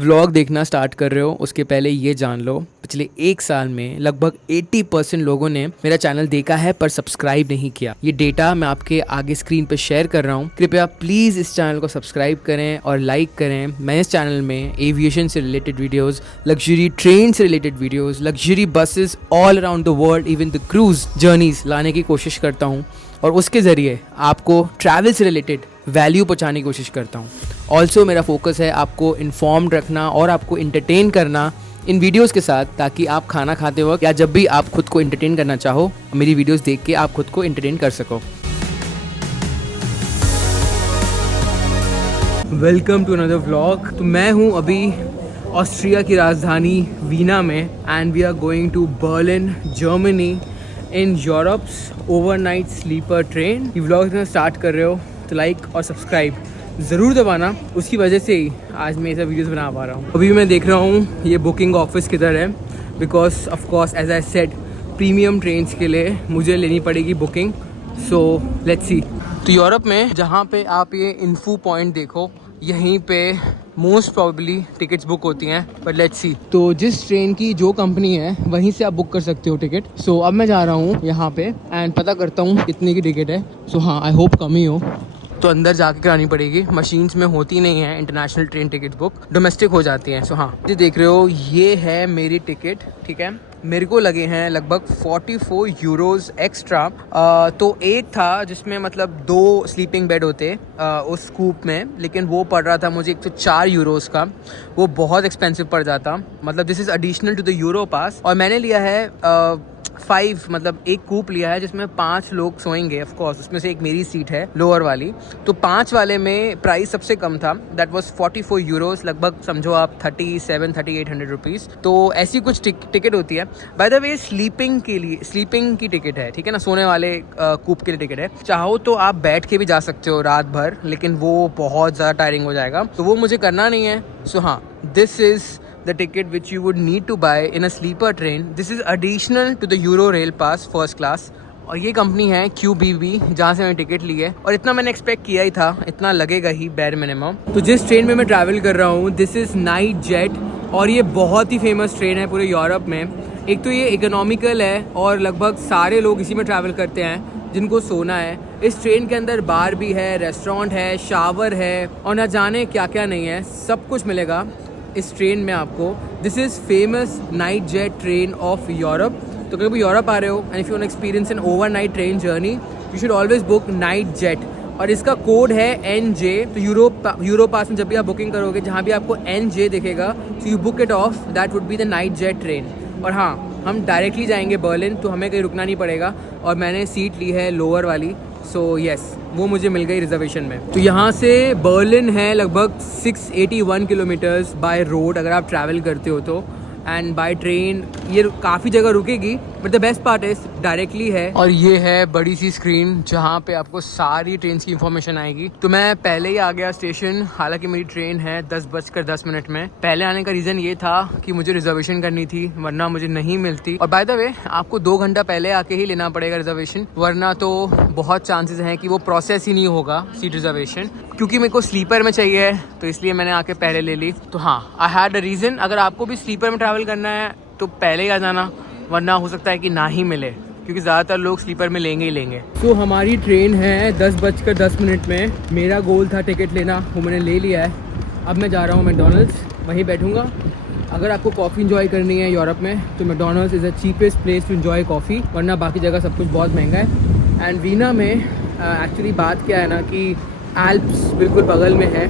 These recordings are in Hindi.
व्लॉग देखना स्टार्ट कर रहे हो उसके पहले ये जान लो, पिछले 1 साल में लगभग 80% लोगों ने मेरा चैनल देखा है पर सब्सक्राइब नहीं किया। ये डेटा मैं आपके आगे स्क्रीन पे शेयर कर रहा हूँ। कृपया प्लीज इस चैनल को सब्सक्राइब करें और लाइक करें। मैं इस चैनल में एविएशन से रिलेटेड वीडियोस, लग्जरी ट्रेन से related videos, luxury buses all around the world, even the cruise journeys लाने की कोशिश करता हूँ और उसके ज़रिए आपको ट्रैवल से रिलेटेड वैल्यू पहुँचाने की कोशिश करता हूँ। ऑल्सो मेरा फोकस है आपको इन्फॉर्म्ड रखना और आपको इंटरटेन करना इन वीडियोस के साथ, ताकि आप खाना खाते वक्त या जब भी आप खुद को इंटरटेन करना चाहो, मेरी वीडियोस देख के आप खुद को इंटरटेन कर सको। Welcome to another vlog. तो मैं हूँ अभी ऑस्ट्रिया की राजधानी वीना में and we are going to Berlin Germany in Europe's overnight sleeper train. ये व्लॉग इतना स्टार्ट कर रहे हो तो लाइक और सब्सक्राइब ज़रूर दबाना, उसकी वजह से ही आज मैं ये सब वीडियोस बना पा रहा हूँ। अभी मैं देख रहा हूँ ये बुकिंग ऑफिस किधर है, because of course as I said premium trains के लिए मुझे लेनी पड़ेगी बुकिंग। So let's see. तो यूरोप में जहाँ पे आप ये इन्फो पॉइंट देखो, यहीं पे मोस्ट प्रॉबली टिकट्स बुक होती हैं, पर लेट्स सी। तो जिस ट्रेन की जो कंपनी है वहीं से आप बुक कर सकते हो टिकट। सो अब मैं जा रहा हूँ यहाँ पे एंड पता करता हूँ कितने की टिकट है। सो हाँ, आई होप कम ही हो। तो अंदर जाके करानी पड़ेगी, मशीन्स में होती नहीं है international train ticket book, domestic हो जाती हैं। सो हाँ, ये देख रहे हो ये है मेरी टिकट, ठीक है। मेरे को लगे हैं लगभग 44 यूरोज एक्स्ट्रा। तो एक था जिसमें मतलब 2 स्लीपिंग बेड होते उस स्कूप में, लेकिन वो पड़ रहा था मुझे 104 यूरोज का। वो बहुत एक्सपेंसिव पड़ जाता, मतलब this is additional to the euro pass. और मैंने लिया है 5, मतलब एक कूप लिया है जिसमें 5 लोग सोएंगे। ऑफ कोर्स उसमें से एक मेरी सीट है लोअर वाली। तो 5 वाले में प्राइस सबसे कम था, दैट वाज 44 यूरोज, लगभग समझो आप 3800 रुपीज़। तो ऐसी कुछ टिकट होती है। बाय द वे स्लीपिंग के लिए, स्लीपिंग की टिकट है, ठीक है ना, सोने वाले कूप के लिए टिकट है। चाहो तो आप बैठ के भी जा सकते हो रात भर, लेकिन वो बहुत ज़्यादा टायरिंग हो जाएगा, तो वो मुझे करना नहीं है। सो हाँ, this is the ticket which you would need to buy in a sleeper train. This is additional to the Euro Rail Pass first class. और ये कंपनी है QBB, जहाँ से मैंने टिकट ली है। और इतना मैंने एक्सपेक्ट किया ही था, इतना लगेगा ही बैर मिनिमम। तो जिस ट्रेन में मैं ट्रैवल कर रहा हूँ, दिस इज़ नाइट जेट, और ये बहुत ही फेमस ट्रेन है पूरे यूरोप में। एक तो ये इकोनॉमिकल है और लगभग सारे लोग इसी में ट्रैवल करते हैं जिनको सोना है। इस ट्रेन के अंदर बार भी है, रेस्टोरेंट है, शावर है, और ना जाने क्या क्या नहीं है, सब कुछ मिलेगा इस ट्रेन में आपको। This is famous night jet train of Europe. तो अगर भी यूरोप आ रहे हो and if you want experience an overnight train journey, you should always book night jet. और इसका कोड है NJ। तो यूरो पास में जब भी आप बुकिंग करोगे, जहाँ भी आपको NJ दिखेगा, so you book it of, that would be the night jet train. और हाँ, हम डायरेक्टली जाएंगे बर्लिन, तो हमें कहीं रुकना नहीं पड़ेगा। और मैंने सीट ली है लोअर वाली, सो यस, वो मुझे मिल गई रिजर्वेशन में। तो यहाँ से बर्लिन है लगभग 681 किलोमीटर्स बाय रोड अगर आप ट्रैवल करते हो तो, एंड बाय ट्रेन ये काफ़ी जगह रुकेगी, but the best part is directly है। और ये है बड़ी सी स्क्रीन जहाँ पे आपको सारी ट्रेन की इन्फॉर्मेशन आएगी। तो मैं पहले ही आ गया स्टेशन, हालांकि मेरी ट्रेन है 10:10 में। पहले आने का रीज़न ये था कि मुझे रिजर्वेशन करनी थी, वरना मुझे नहीं मिलती। और बाय द वे, आपको 2 घंटा पहले आके ही लेना पड़ेगा रिजर्वेशन, वरना तो बहुत चांसेस हैं कि वो प्रोसेस ही नहीं होगा सीट रिजर्वेशन। क्योंकि मेरे को स्लीपर में चाहिए, तो इसलिए मैंने आके पहले ले ली। तो हाँ, आई हैड अ रीज़न। अगर आपको भी स्लीपर में ट्रैवल करना है तो पहले ही आ जाना, वरना हो सकता है कि ना ही मिले, क्योंकि ज़्यादातर लोग स्लीपर में लेंगे ही लेंगे। तो हमारी ट्रेन है 10:10 में। मेरा गोल था टिकट लेना, वो मैंने ले लिया है। अब मैं जा रहा हूँ मैकडॉनल्ड्स, वहीं बैठूँगा। अगर आपको कॉफ़ी इन्जॉय करनी है यूरोप में, तो McDonald's is the cheapest place to enjoy coffee, वरना बाकी जगह सब कुछ बहुत महंगा है। एंड वीना में एक्चुअली बात क्या है ना कि एल्प्स बिल्कुल बगल में है।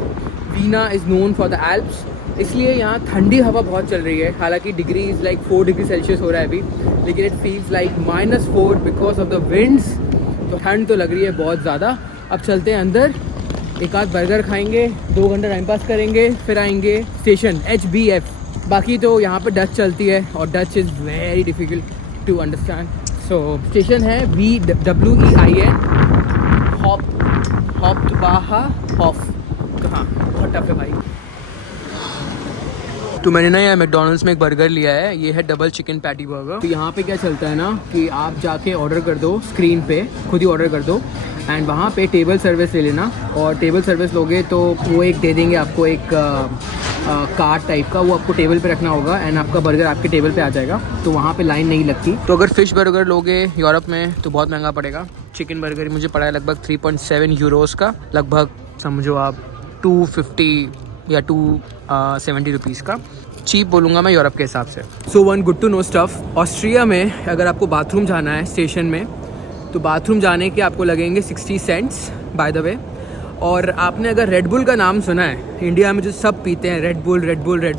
Veena is known for the Alps, इसलिए यहाँ ठंडी हवा बहुत चल रही है। हालांकि degree is like 4 degree Celsius हो रहा है अभी, लेकिन it feels like -4 because of the winds. तो ठंड तो लग रही है बहुत ज़्यादा। अब चलते हैं अंदर, एक आध बर्गर खाएंगे, 2 घंटा टाइम पास करेंगे, फिर आएंगे स्टेशन HBF। बाकी तो यहाँ पर डच चलती है और Dutch is very difficult to understand. So station है VWEIN, हॉफ। तो हाँ, बहुत टफ है भाई। तो मैंने ना यहाँ मैकडॉनल्ड्स में एक बर्गर लिया है, ये है डबल चिकन पैटी बर्गर। तो यहाँ पे क्या चलता है ना कि आप जाके ऑर्डर कर दो, स्क्रीन पे खुद ही ऑर्डर कर दो, एंड वहाँ पे टेबल सर्विस ले लेना। और टेबल सर्विस लोगे तो वो एक दे देंगे आपको, एक कार्ट टाइप का, वो आपको टेबल पे रखना होगा एंड आपका बर्गर आपके टेबल पे आ जाएगा, तो वहाँ पे लाइन नहीं लगती। तो अगर फ़िश बर्गर लोगे यूरोप में तो बहुत महंगा पड़ेगा। चिकन बर्गर मुझे पड़ा है लगभग 3.7 यूरोज़ का, लगभग समझो आप 250 या 270 रुपीज़ का। चीप बोलूँगा मैं यूरोप के हिसाब से। So one good to know stuff, Austria में अगर आपको बाथरूम जाना है स्टेशन में, तो बाथरूम जाने के आपको लगेंगे 60 सेंट्स बाय द वे। और आपने अगर रेड बुल का नाम सुना है, इंडिया में जो सब पीते हैं रेड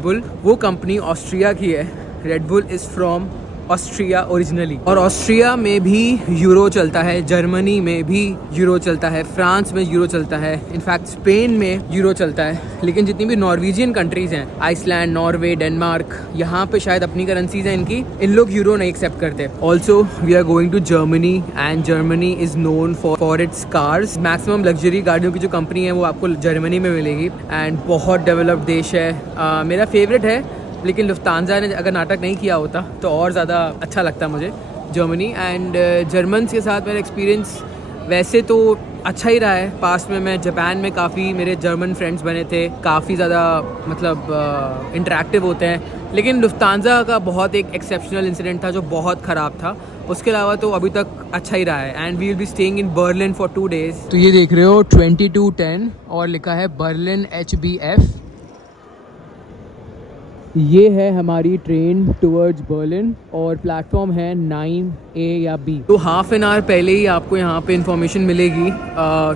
बुल, वो कंपनी ऑस्ट्रिया की है। Red bull is from Austria originally. और ऑस्ट्रिया में भी यूरो चलता है, जर्मनी में भी यूरो चलता है, फ्रांस में यूरो चलता है, इनफैक्ट स्पेन में यूरो चलता है। लेकिन जितनी भी नॉर्वेजियन कंट्रीज़ हैं, आइसलैंड, नॉर्वे, डेनमार्क, यहाँ पे शायद अपनी करेंसीज हैं इनकी, इन लोग यूरो नहीं एक्सेप्ट करते। Also we are going to Germany and Germany is known for its cars. Maximum luxury गाड़ियों की जो कंपनी है वो आपको जर्मनी में मिलेगी एंड बहुत डेवलप्ड देश है। मेरा फेवरेट है, लेकिन लुफ्तांजा ने अगर नाटक नहीं किया होता तो और ज़्यादा अच्छा लगता मुझे जर्मनी। एंड जर्मन्स के साथ मेरा एक्सपीरियंस वैसे तो अच्छा ही रहा है। पास्ट में मैं जापान में काफ़ी मेरे जर्मन फ्रेंड्स बने थे, काफ़ी ज़्यादा मतलब इंटरेक्टिव होते हैं। लेकिन लुफ्तांजा का बहुत एक एक्सेप्शनल इंसिडेंट था जो बहुत ख़राब था। उसके अलावा तो अभी तक अच्छा ही रहा है। And we will be staying in Berlin for 2 days। तो ये देख रहे हो 2210 और लिखा है बर्लिन HBF। ये है हमारी ट्रेन टुवर्ड्स बर्लिन और प्लेटफॉर्म है 9A या B। तो हाफ एन आवर पहले ही आपको यहाँ पे इंफॉर्मेशन मिलेगी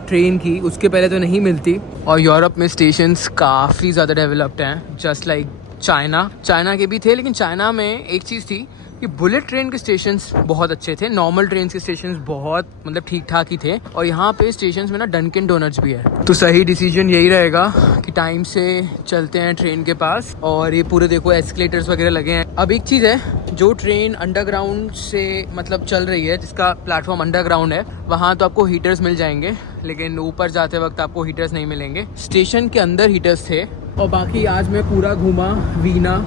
ट्रेन की, उसके पहले तो नहीं मिलती। और यूरोप में स्टेशंस काफ़ी ज़्यादा डेवलप्ड हैं, जस्ट लाइक चाइना के भी थे। लेकिन चाइना में एक चीज़ थी कि बुलेट ट्रेन के स्टेशंस बहुत अच्छे थे, नॉर्मल ट्रेन के स्टेशंस बहुत मतलब ठीक ठाक ही थे। और यहाँ पे स्टेशंस में ना डंकिन डोनट्स भी है। तो सही डिसीजन यही रहेगा कि टाइम से चलते हैं ट्रेन के पास। और ये पूरे देखो एस्केलेटर्स वगैरह लगे हैं। अब एक चीज़ है, जो ट्रेन अंडरग्राउंड से मतलब चल रही है, जिसका प्लेटफॉर्म अंडरग्राउंड है, वहाँ तो आपको हीटर्स मिल जाएंगे, लेकिन ऊपर जाते वक्त आपको हीटर्स नहीं मिलेंगे। स्टेशन के अंदर हीटर्स थे। और बाकी आज मैं पूरा घूमा वीना,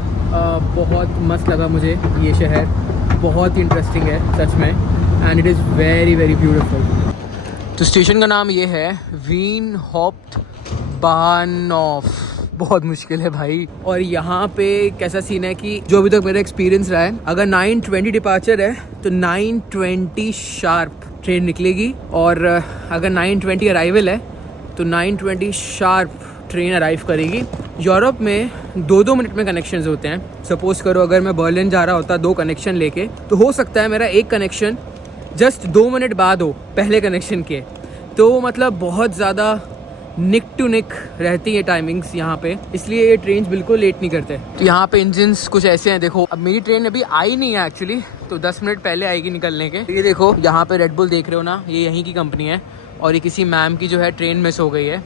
बहुत मस्त लगा मुझे। ये शहर बहुत ही इंटरेस्टिंग है सच में, and it is very very beautiful. तो स्टेशन का नाम ये है वीन हॉप्ट बानॉफ। बहुत मुश्किल है भाई। और यहाँ पे कैसा सीन है कि जो अभी तक मेरा एक्सपीरियंस रहा है, अगर 9:20 डिपार्चर है तो 9:20 शार्प ट्रेन निकलेगी। और अगर 9:20 अराइवल है तो 9:20 शार्प ट्रेन अराइव करेगी। यूरोप में 2-2 मिनट में कनेक्शंस होते हैं। सपोज करो अगर मैं बर्लिन जा रहा होता 2 कनेक्शन लेके, तो हो सकता है मेरा एक कनेक्शन जस्ट 2 मिनट बाद हो पहले कनेक्शन के। तो मतलब बहुत ज़्यादा निक टू निक रहती है टाइमिंग्स यहाँ पे, इसलिए ये ट्रेन बिल्कुल लेट नहीं करते। तो यहाँ पे इंजन्स कुछ ऐसे हैं, देखो अब मेरी ट्रेन अभी आई नहीं है एक्चुअली, तो 10 मिनट पहले आएगी निकलने के। ये देखो यहाँ पे रेड बुल देख रहे हो ना, ये यहीं की कंपनी है। और ये किसी मैम की जो है ट्रेन मिस हो गई है।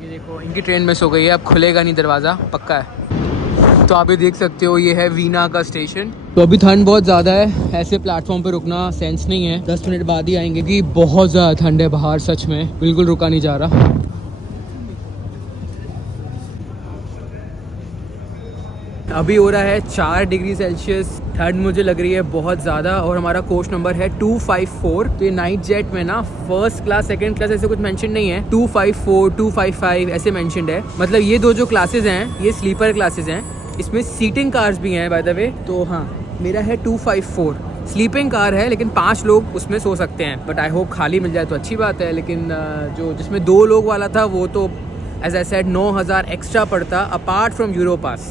ये देखो इनकी ट्रेन मिस हो गई है, अब खुलेगा नहीं दरवाज़ा, पक्का है। तो आप ये देख सकते हो, ये है वीना का स्टेशन। तो अभी ठंड बहुत ज़्यादा है, ऐसे प्लेटफॉर्म पे रुकना सेंस नहीं है। 10 मिनट बाद ही आएंगे कि बहुत ज़्यादा ठंड है बाहर, सच में बिल्कुल रुका नहीं जा रहा। अभी हो रहा है 4 डिग्री सेल्सियस। ठंड मुझे लग रही है बहुत ज़्यादा। और हमारा कोच नंबर है 254। तो ये नाइट जेट में ना फर्स्ट क्लास सेकंड क्लास ऐसे कुछ मेंशन नहीं है, 254 255 ऐसे मेंशनड है। मतलब ये 2 जो क्लासेस हैं ये स्लीपर क्लासेस हैं, इसमें सीटिंग कार्स भी हैं बाय द वे। तो हाँ, मेरा है 254 स्लीपिंग कार है, लेकिन 5 लोग उसमें सो सकते हैं। बट आई होप खाली मिल जाए तो अच्छी बात है। लेकिन जो जिसमें 2 लोग वाला था वो तो एज आई सेड 9,000 एक्स्ट्रा पड़ता अपार्ट फ्रॉम यूरो पास।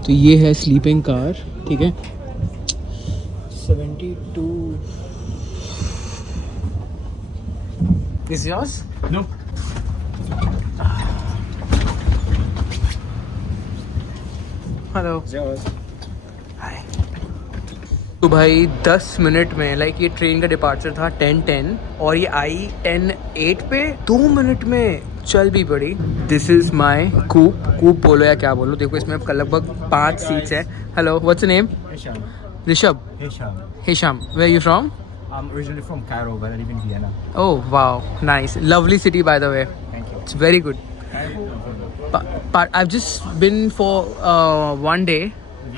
तो ये है स्लीपिंग कार, ठीक है। 72 Is yours? No. Hello. Yours. हाय। तो भाई 10 मिनट में, लाइक ये ट्रेन का डिपार्चर था 10:10 और ये आई 10:08 पे 2 मिनट में चल भी पड़ी। दिस इज़ माई कूप बोलो या क्या बोलो। देखो इसमें लगभग 5 सीट्स है। Hello, what's your name? Hisham. Rishabh. Hisham. Hisham, where you from? I'm originally from Cairo, but I live in Vienna. Oh wow, nice, lovely city by the way. Thank you. It's very good. But I've just been for one day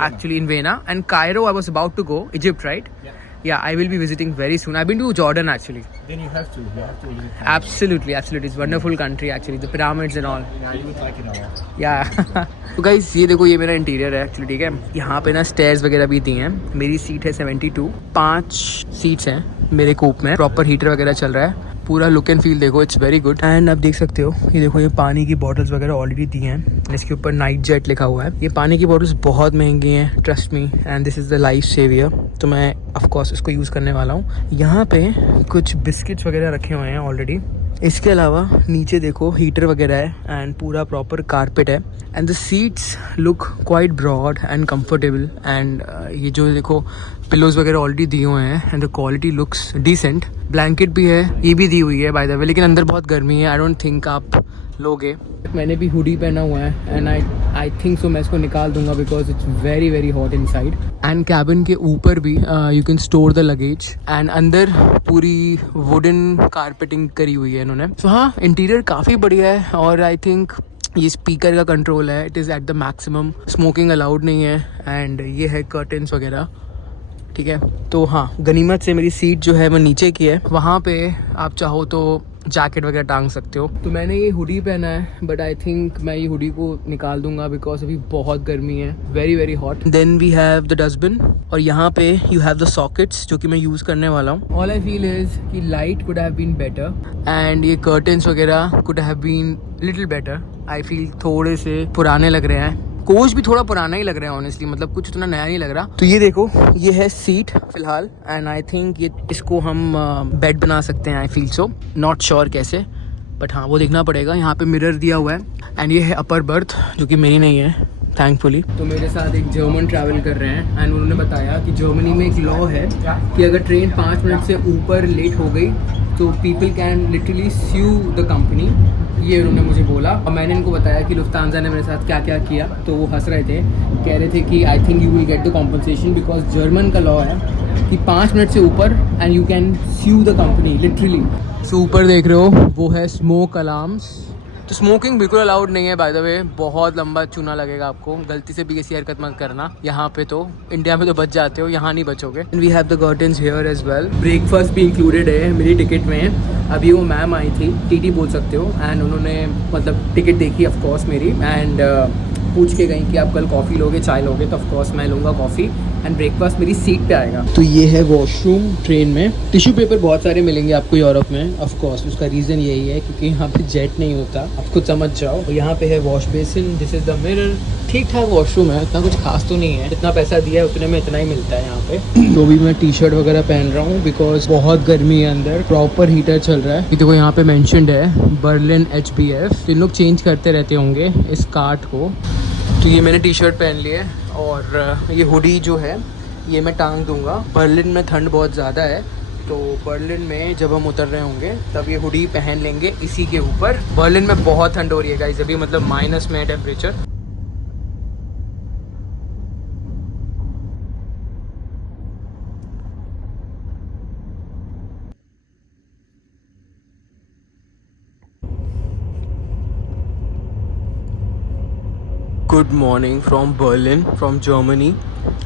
actually in Vienna, and Cairo I was about to go, Egypt, right? Yeah. Yeah, I will be visiting very soon. I've been to Jordan actually. Then you have to visit Cairo. Absolutely, absolutely. It's a wonderful country actually. The pyramids and all. Yeah, you would like it a lot. Yeah. तो गाइस ये देखो, ये मेरा इंटीरियर है एक्चुअली, ठीक है। यहाँ पे ना स्टेयर्स वगैरह भी दी हैं। मेरी सीट है 72, 5 सीट्स हैं मेरे कूप में। प्रॉपर हीटर वगैरह चल रहा है। पूरा लुक एंड फील देखो, इट्स वेरी गुड। एंड आप देख सकते हो, ये देखो, ये पानी की बॉटल्स वगैरह ऑलरेडी दी हैं। इसके ऊपर नाइट जेट लिखा हुआ है। ये पानी की बॉटल्स बहुत महंगी हैं, trust me, and this is the life saviour. तो मैं ऑफकोर्स इसको यूज़ करने वाला हूँ। यहाँ पे कुछ बिस्किट्स वगैरह रखे हुए हैं ऑलरेडी। इसके अलावा नीचे देखो हीटर वगैरह है एंड पूरा प्रॉपर कारपेट है। And the seats look quite broad and comfortable. And ये जो देखो पिलोज वगैरह ऑलरेडी दिए हुए हैं and the quality looks decent. Blanket भी है, ये भी दी हुई है बाय द वे, लेकिन अंदर बहुत गर्मी है। आई डोंट थिंक आप लोगे। मैंने भी हुडी पहना हुआ है एंड आई थिंक सो मैं इसको निकाल दूंगा because it's very very hot inside. And cabin के ऊपर भी you can store the luggage and अंदर पूरी वुडन कारपेटिंग करी हुई है इन्होंने। सो हाँ, इंटीरियर काफ़ी बढ़िया है। और आई थिंक ये स्पीकर का कंट्रोल है, it is at the maximum. Smoking allowed नहीं है एंड ये है कर्टन्स वगैरह, ठीक है। तो हाँ, गनीमत से मेरी सीट जो है वो नीचे की है। वहाँ पे आप चाहो तो जैकेट वगैरह टांग सकते हो। तो मैंने ये हुडी पहना है, बट आई थिंक मैं ये हुडी को निकाल दूंगा बिकॉज अभी बहुत गर्मी है, very very hot. Then we have the dustbin और यहाँ पे यू हैव द सॉकेट्स जो कि मैं यूज़ करने वाला हूँ। ऑल आई फील इज कि light could have been better and ये कर्टन्स वगैरह could have been little better. I feel थोड़े से पुराने लग रहे हैं। कोच भी थोड़ा पुराना ही लग रहा है ऑनेस्टली, मतलब कुछ उतना नया नहीं लग रहा। तो ये देखो, ये है सीट फिलहाल एंड आई थिंक ये इसको हम बेड बना सकते हैं। I feel so, not sure कैसे, बट हाँ वो देखना पड़ेगा। यहाँ पे मिरर दिया हुआ है एंड ये है अपर बर्थ जो कि मेरी नहीं है थैंकफुली। तो मेरे साथ एक जर्मन ट्रैवल कर रहे हैं एंड उन्होंने बताया कि जर्मनी में एक लॉ है कि अगर ट्रेन 5 मिनट से ऊपर लेट हो गई तो people can literally sue the company. ये उन्होंने मुझे बोला और मैंने इनको बताया कि लुफ्तांजा ने मेरे साथ क्या क्या किया। तो वो हंस रहे थे, कह रहे थे कि I think you will get the compensation because German का लॉ है कि 5 मिनट से ऊपर and you can sue the company literally. So ऊपर देख रहे हो वो है स्मोक अलार्म्स। तो स्मोकिंग बिल्कुल अलाउड नहीं है बाय द वे। बहुत लंबा चूना लगेगा आपको, गलती से भी ऐसी हरकत मत करना। यहाँ पे तो इंडिया में तो बच जाते हो, यहाँ नहीं बचोगे। We have the curtains here as well. Breakfast भी इंक्लूडेड है मेरी टिकट में। अभी वो मैम आई थी, टीटी बोल सकते हो, एंड उन्होंने मतलब टिकट देखी ऑफ कोर्स मेरी एंड पूछ के गई कि आप कल कॉफ़ी लोगे चाय लोगे, तो ऑफ कोर्स मैं लूँगा कॉफ़ी एंड ब्रेकफास्ट मेरी सीट पे आएगा। तो ये है वॉशरूम ट्रेन में। टिश्यू पेपर बहुत सारे मिलेंगे आपको यूरोप में, ऑफ कोर्स उसका रीज़न यही है क्योंकि यहाँ पे जेट नहीं होता, आप खुद समझ जाओ। और यहाँ पे है wash basin, this is the mirror. ठीक ठाक वॉशरूम है, इतना कुछ खास तो नहीं है, जितना पैसा दिया है उतने में इतना ही मिलता है यहाँ पे। तो भी मैं टी शर्ट वगैरह पहन रहा हूँ बिकॉज बहुत गर्मी है अंदर, प्रॉपर हीटर चल रहा है। देखो यहाँ पे मैंशनड है बर्लिन HBF। इन लोग चेंज करते रहते होंगे इस कार्ड को। तो ये मैंने टी शर्ट पहन ली है और ये हुडी जो है ये मैं टांग दूंगा। बर्लिन में ठंड बहुत ज़्यादा है, तो बर्लिन में जब हम उतर रहे होंगे तब ये हुडी पहन लेंगे इसी के ऊपर। बर्लिन में बहुत ठंड हो रही है गाइस अभी, मतलब माइनस में है temperature. Good morning from Berlin, from Germany.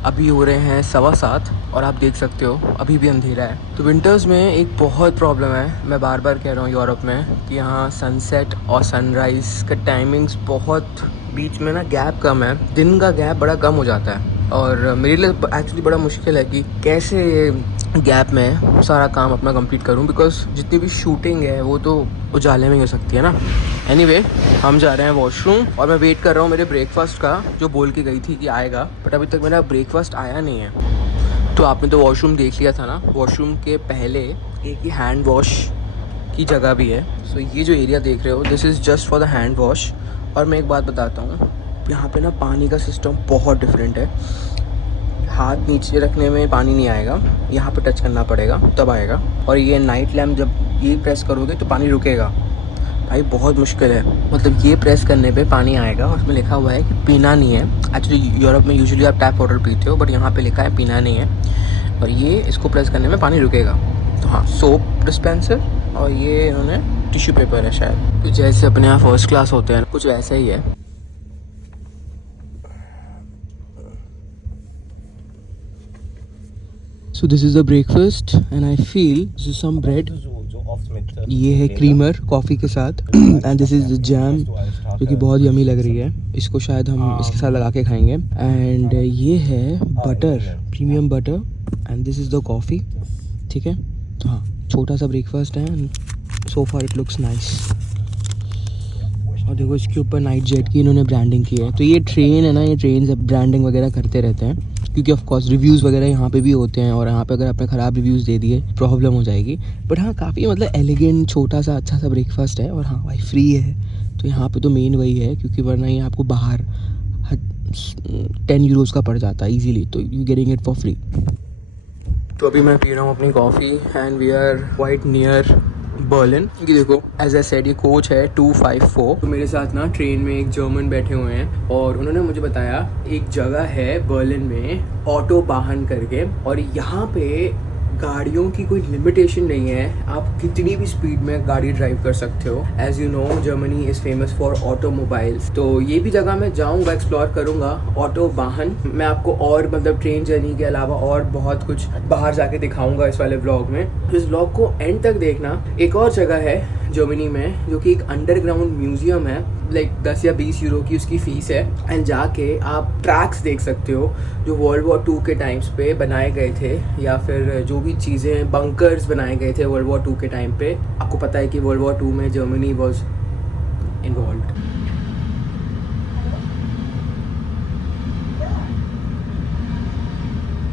अभी हो रहे हैं 7:15 और आप देख सकते हो अभी भी अंधेरा है। तो विंटर्स में एक बहुत प्रॉब्लम है, मैं बार बार कह रहा हूँ यूरोप में, कि यहाँ सनसेट और सनराइज़ का टाइमिंग्स बहुत बीच में ना गैप कम है, दिन का गैप बड़ा कम हो जाता है। और मेरे लिए एक्चुअली बड़ा मुश्किल है कि कैसे गैप में सारा काम अपना कंप्लीट करूं, बिकॉज जितनी भी शूटिंग है वो तो उजाले में ही हो सकती है ना। एनीवे, हम जा रहे हैं वॉशरूम और मैं वेट कर रहा हूँ मेरे ब्रेकफास्ट का, जो बोल के गई थी कि आएगा, बट अभी तक मेरा ब्रेकफास्ट आया नहीं है। तो आपने तो वॉशरूम देख लिया था ना, वॉशरूम के पहले एक ही हैंड वॉश की जगह भी है। सो ये जो एरिया देख रहे हो, this is just for the hand wash. और मैं एक बात बताता हूँ, यहाँ पे ना पानी का सिस्टम बहुत डिफरेंट है। हाथ नीचे रखने में पानी नहीं आएगा, यहाँ पे टच करना पड़ेगा तब आएगा। और ये नाइट लैम्प जब ये प्रेस करोगे तो पानी रुकेगा, भाई बहुत मुश्किल है, मतलब ये प्रेस करने पे पानी आएगा और उसमें लिखा हुआ है कि पीना नहीं है। एक्चुअली यूरोप में यूजुअली आप टैप वाटर पीते हो, बट यहाँ पे लिखा है पीना नहीं है, और ये इसको प्रेस करने में पानी रुकेगा। तो हाँ, सोप डिस्पेंसर, और ये इन्होंने टिश्यू पेपर है शायद, तो जैसे अपने यहाँ फर्स्ट क्लास होते हैं कुछ वैसा ही है। So this is the breakfast and I feel this is some bread. ये है क्रीमर कॉफ़ी के साथ and this is the jam जो कि बहुत यमी लग रही है। इसको शायद हम इसके साथ लगा के खाएंगे। एंड ये है butter, premium butter, and this is the coffee. ठीक है, तो हाँ, छोटा सा ब्रेकफास्ट है and so far it looks nice. और देखो इसके ऊपर नाइट जेट की इन्होंने ब्रांडिंग की है। तो ये ट्रेन है ना, ये ट्रेन से ब्रांडिंग वगैरह करते रहते हैं क्योंकि ऑफ कोर्स रिव्यूज़ वगैरह यहाँ पे भी होते हैं, और यहाँ पे अगर आपने ख़राब रिव्यूज़ दे दिए प्रॉब्लम हो जाएगी। बट हाँ, काफ़ी मतलब एलिगेंट छोटा सा अच्छा सा ब्रेकफास्ट है, और हाँ भाई फ्री है। तो यहाँ पे तो मेन वही है, क्योंकि वरना ये आपको बाहर 10 यूरोज़ का पड़ जाता है ईजीली, तो you getting it for free. तो अभी मैं पी रहा हूँ अपनी coffee and we are quite near Berlin. क्योंकि देखो एज आई सेड ये कोच है 254। तो मेरे साथ ना ट्रेन में एक जर्मन बैठे हुए हैं और उन्होंने मुझे बताया एक जगह है बर्लिन में ऑटो बाहन करके, और यहाँ पे गाड़ियों की कोई लिमिटेशन नहीं है, आप कितनी भी स्पीड में गाड़ी ड्राइव कर सकते हो। As you know Germany is famous for automobiles, तो ये भी जगह मैं जाऊँगा, एक्सप्लोर करूँगा ऑटो वाहन। मैं आपको और मतलब ट्रेन जर्नी के अलावा और बहुत कुछ बाहर जाके दिखाऊँगा इस वाले व्लॉग में। तो इस व्लॉग को एंड तक देखना। एक और जगह है जर्मनी में जो कि एक अंडरग्राउंड म्यूजियम है, लाइक 10 या 20 यूरो की उसकी फ़ीस है, एंड जाके आप ट्रैक्स देख सकते हो जो वर्ल्ड वॉर 2 के टाइम्स पे बनाए गए थे, या फिर जो भी चीज़ें बंकर्स बनाए गए थे वर्ल्ड वॉर 2 के टाइम पे। आपको पता है कि वर्ल्ड वॉर 2 में जर्मनी वॉज इन्वॉल्व।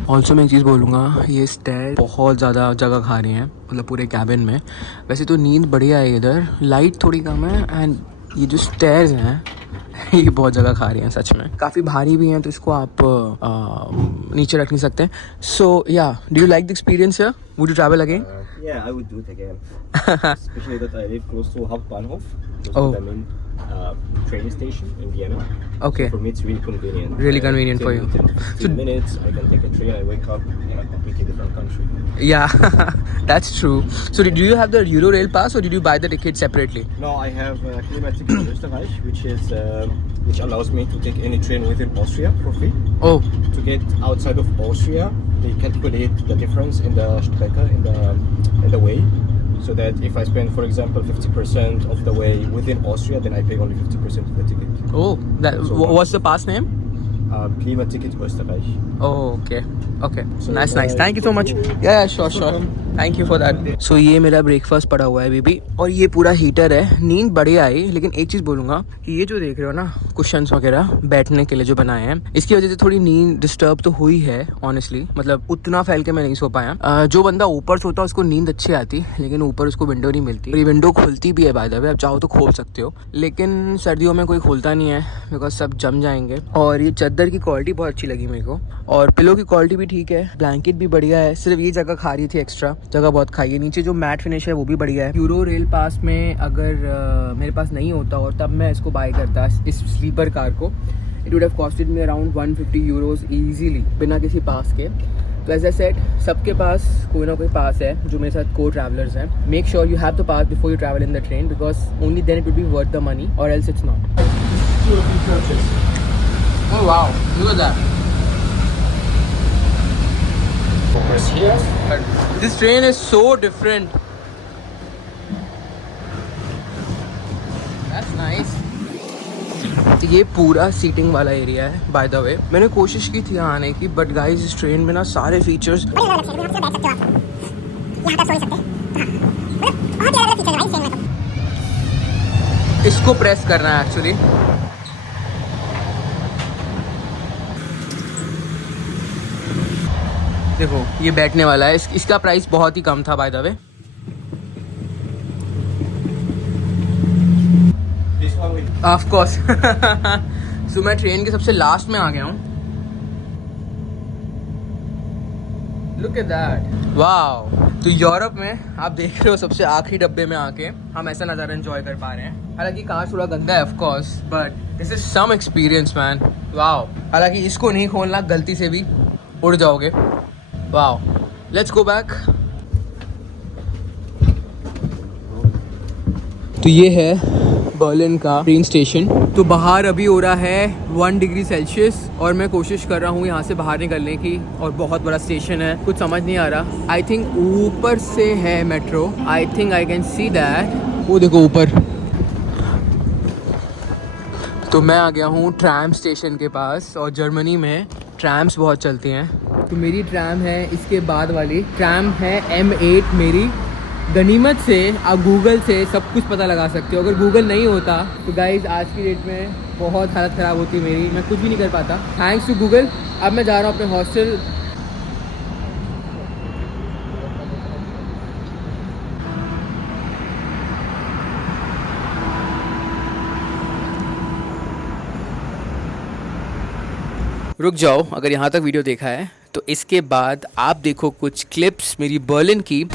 ऑल्सो मैं एक चीज़ बोलूँगा, ये स्टेयर बहुत ज़्यादा जगह खा रही हैं, मतलब पूरे कैबिन में। वैसे तो नींद बढ़िया है इधर, लाइट थोड़ी कम है, एंड ये जो स्टेयर्स हैं ये बहुत जगह खा रही हैं सच में। काफ़ी भारी भी हैं, तो इसको आप नीचे रख नहीं सकते। सो या, do you like the experience here? Would you travel again? Yeah, I would do it again. Especially that I live close to Hauptbahnhof, close to the main train station in Vienna. Okay. So for me, it's really convenient. Really convenient for you. 10 to 15 minutes, I can take a train, I wake up in a completely different country. Yeah, that's true. So do you have the Eurorail pass or did you buy the ticket separately? No, I have a Klimatik in Österreich, which allows me to take any train within Austria for free. Oh, To get outside of Austria, they calculate the difference in the Strecke, in the way, so that if I spend, for example, 50% of the way within Austria, then I pay only 50% of the ticket. oh, what's the pass name? Klimaticket Österreich. Oh, okay. So, Nice. Thank you so much. Yeah, sure. Thank you for that. So ये मेरा ब्रेकफास्ट पड़ा हुआ है बेबी, और ये पूरा हीटर है। नींद बढ़िया आई, लेकिन एक चीज़ बोलूँगा कि ये जो देख रहे हो ना कुशन्स वगैरह बैठने के लिए जो बनाए हैं, इसकी वजह से थोड़ी नींद डिस्टर्ब तो हुई है ऑनेस्टली। मतलब उतना फैल के मैं नहीं सो पाया। जो बंदा ऊपर सोता है उसको नींद अच्छी आती, लेकिन ऊपर उसको विंडो नहीं मिलती। ये विंडो खुलती भी है बाय द वे, आप चाहो तो खोल सकते हो, लेकिन सर्दियों में कोई खोलता नहीं है बिकॉज सब जम जाएंगे। और ये चादर की क्वालिटी बहुत अच्छी लगी मेरे को, और पिलो की क्वालिटी भी ठीक है, ब्लैंकेट भी बढ़िया है। सिर्फ ये जगह खा रही थी, एक्स्ट्रा जगह बहुत खाई है। नीचे जो मैट फिनिश है वो भी बढ़िया है। यूरो रेल पास में अगर मेरे पास नहीं होता और तब मैं इसको बाय करता इस स्लीपर कार को, it would have costed me around 150 euros easily, बिना किसी पास के। तो एज आई सेड, सबके पास कोई ना कोई पास है जो मेरे साथ को ट्रैवलर्स हैं। Make sure you have the pass before you travel in the train, because only then it will be worth the money, और else it's not. Oh wow, look at that. Focus here. This train is so different. That's nice. तो ये पूरा सीटिंग वाला एरिया है बाय द वे। मैंने कोशिश की थी यहाँ आने की, बट गाइस इस ट्रेन में ना सारे फीचर्स, इसको प्रेस करना है एक्चुअली। देखो ये बैठने वाला है, इसका प्राइस बहुत ही कम था by the way. Of course. So मैं ट्रेन के सबसे लास्ट में आ गया हूँ। Look at that. Wow. तो यूरोप में आप देख रहे हो सबसे आखिरी डब्बे में आके हम ऐसा नज़ारा एंजॉय कर पा रहे हैं। हालांकि कार थोड़ा गंदा है of course, but this is some experience man. Wow. हालांकि इसको नहीं खोलना, गलती से भी उड़ जाओगे। वाओ। Let's go back. तो ये है बर्लिन का ट्रेन स्टेशन। तो बाहर अभी हो रहा है 1 डिग्री सेल्सियस और मैं कोशिश कर रहा हूँ यहाँ से बाहर निकलने की, और बहुत बड़ा स्टेशन है, कुछ समझ नहीं आ रहा। आई थिंक ऊपर से है metro. I think I can see that. वो देखो ऊपर। तो मैं आ गया हूँ ट्रैम स्टेशन के पास, और जर्मनी में ट्रैम्स बहुत चलती हैं। तो मेरी ट्रैम है इसके बाद वाली। ट्रैम है M8 मेरी। गनीमत से आप गूगल से सब कुछ पता लगा सकते हो। अगर गूगल नहीं होता तो गाइज आज की डेट में बहुत हालत ख़राब होती है मेरी, मैं कुछ भी नहीं कर पाता। Thanks to Google. अब मैं जा रहा हूँ अपने हॉस्टल। रुक जाओ, अगर यहाँ तक वीडियो देखा है तो इसके बाद आप देखो कुछ क्लिप्स मेरी बर्लिन की।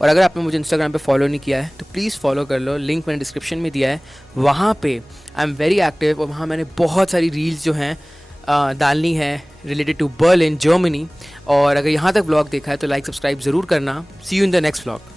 और अगर आपने मुझे इंस्टाग्राम पे फॉलो नहीं किया है तो प्लीज़ फॉलो कर लो, लिंक मैंने डिस्क्रिप्शन में दिया है। वहाँ पे आई एम वेरी एक्टिव, और वहाँ मैंने बहुत सारी रील्स जो हैं डालनी है रिलेटेड टू बर्लिन जर्मनी। और अगर यहाँ तक व्लॉग देखा है तो लाइक सब्सक्राइब ज़रूर करना। See you in the next vlog.